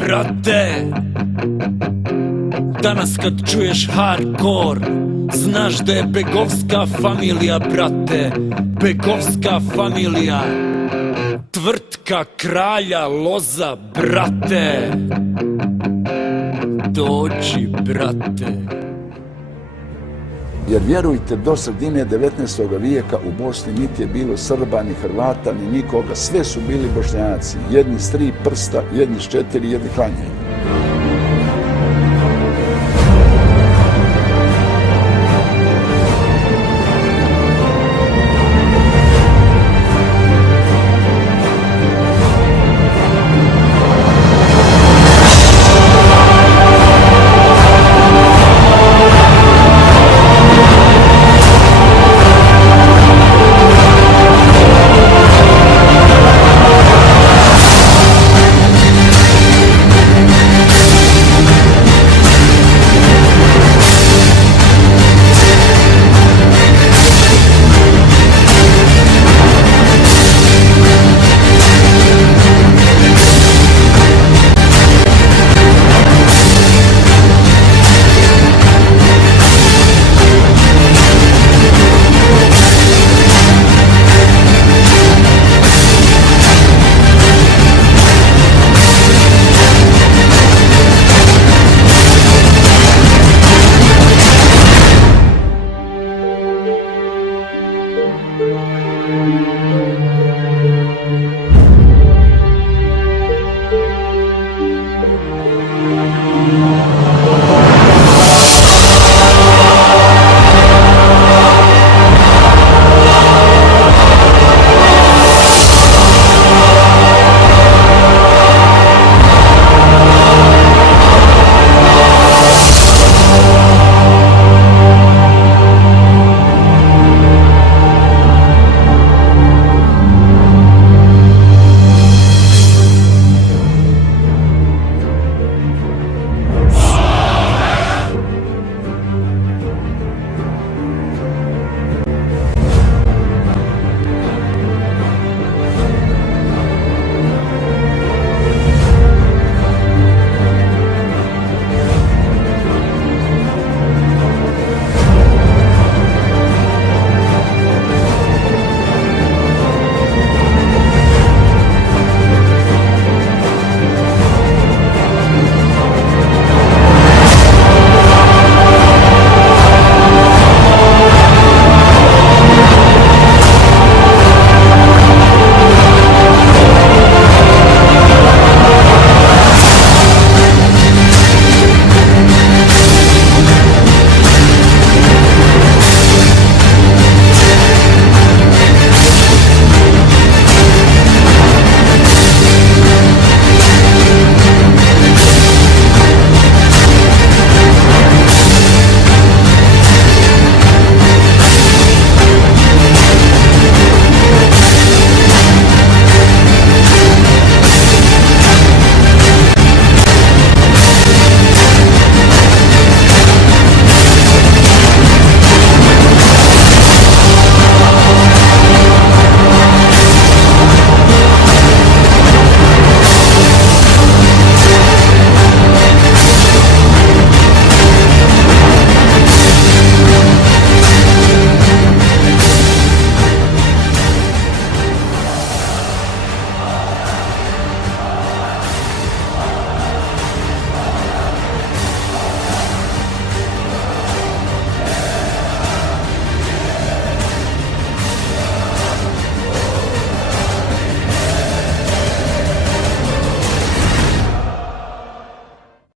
Brate, danas kad čuješ hardcore, znaš da je begovska familija, brate. Begovska familija, tvrtka kralja Loza, brate. Dođi, brate. Jer vjerujte, do sredine 19. vijeka u Bosni niti je bilo Srba, ni Hrvata, ni nikoga. Sve su bili Bošnjaci. Jedni s 3 prsta, jedni s 4, jedni klanjaju.